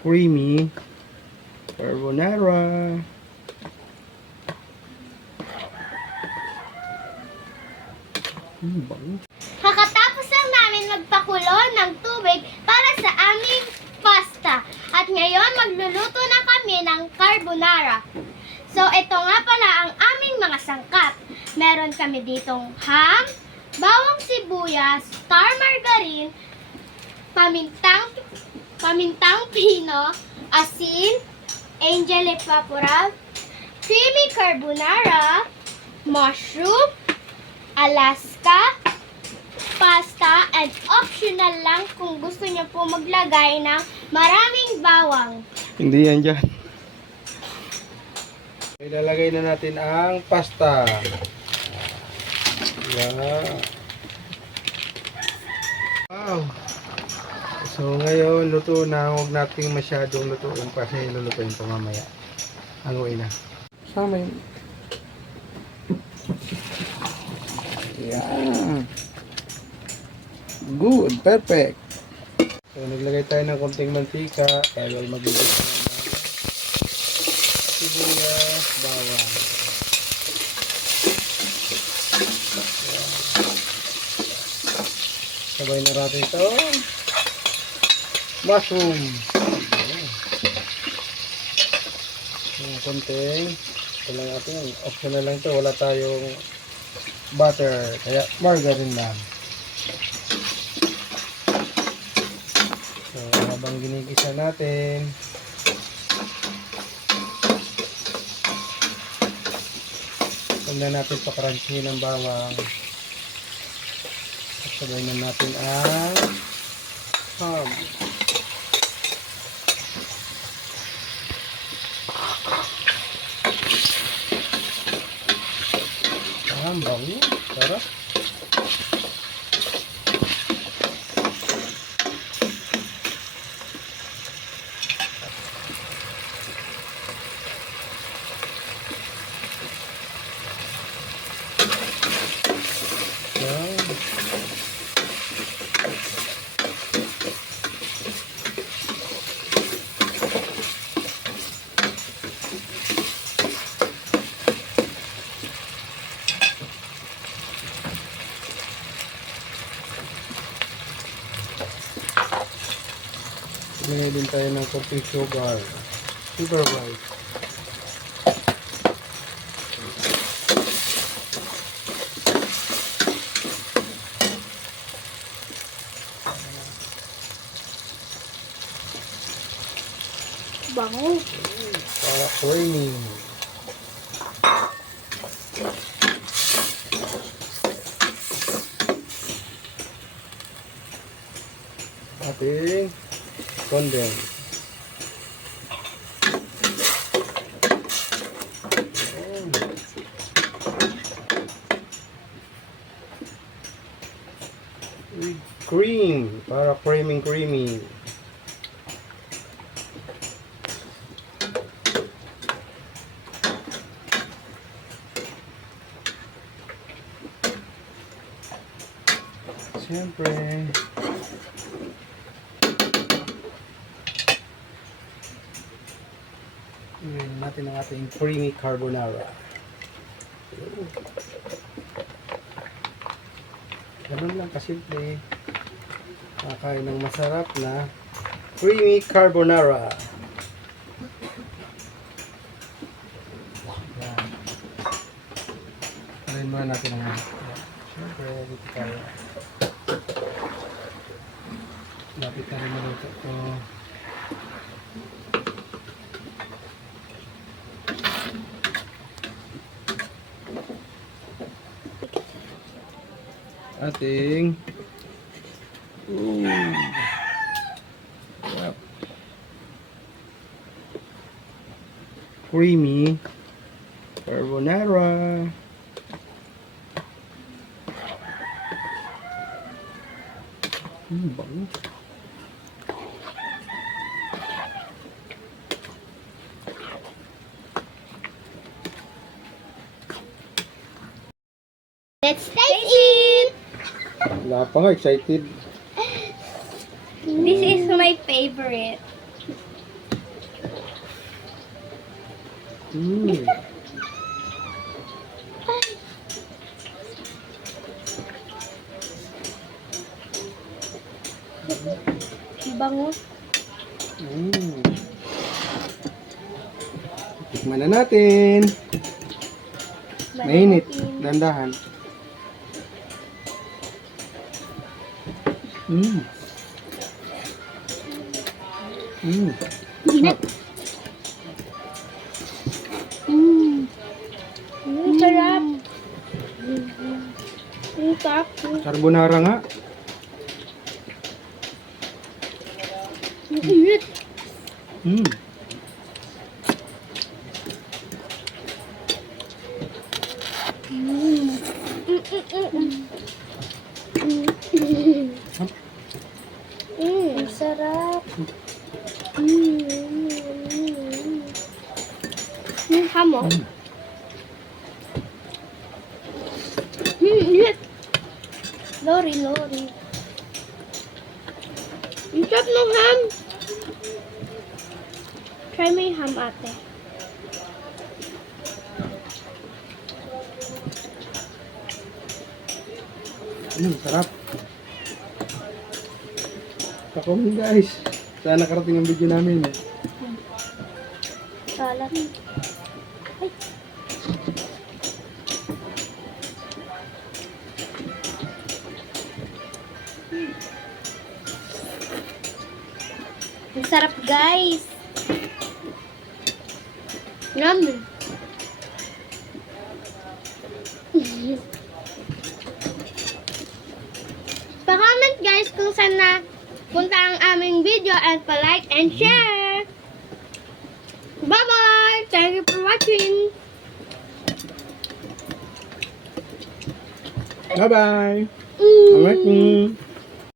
creamy carbonara. Bango. Kakatapos lang namin magpakulo ng tubig para sa aming pasta. At ngayon magluluto na kami ng carbonara. So ito nga pala ang aming mga sangkap. Meron kami ditong ham, bawang sibuyas, star margarine, pamintang pino, asin, angel epapora, creamy carbonara, mushroom, Alaska, pasta, and optional lang kung gusto niyo po maglagay ng maraming bawang. Hindi yan dyan. Ilalagay na natin ang pasta. Yan. Wow. So ngayon, luto na. Huwag natin masyadong lutuin kasi lulutuin pa mamaya. Hanguin na. Sama yun. Yan. Good. Perfect. So naglagay tayo ng konting mantika. Tayo magiging ng sibuyas, bawang. Yan. Sabay na natin ito. Mushroom. Yung konting. Ito lang natin. Optional lang ito. Wala tayong butter. Kaya margarine lang. So habang ginigisa natin, huwag na natin pa-crunchy ng bawang. At sabay na natin ang ham. Bango. Sarap. Tingnan din tayo ng konting sugar. Sugar white. Bango. Para creamy. Ating condense. With cream para creamy. Siyempre, gawin natin ang ating creamy carbonara. Ganun lang kasimple. Kakain ng masarap na creamy carbonara. Yan. Tarayin muna natin ang siyempre, dito tayo. Lapit na rin maluto ito. Ating yep. Creamy carbonara. Bango. Let's taste it! Wala pa nga, excited. This is my favorite. Mm. Bango. Mm. Tikman na natin. Mainit. Dandahan. Mm. Mm. Ginat. Sarap. Ang sarap. Carbonara nga. Ang init. Mm. Ang sarap. Ang hamo. Init. Lori. Ang sarap ng ham. Try mo yung ham, ate. Sarap. Kakumin guys. Sana nakarating ang video namin. Salat. Ay. Ang sarap, guys. Yum. Pa-comment guys kung saan na punta ang aming video and pa-like and share. Bye-bye! Thank you for watching! Bye-bye. Mm. Assalamualaikum.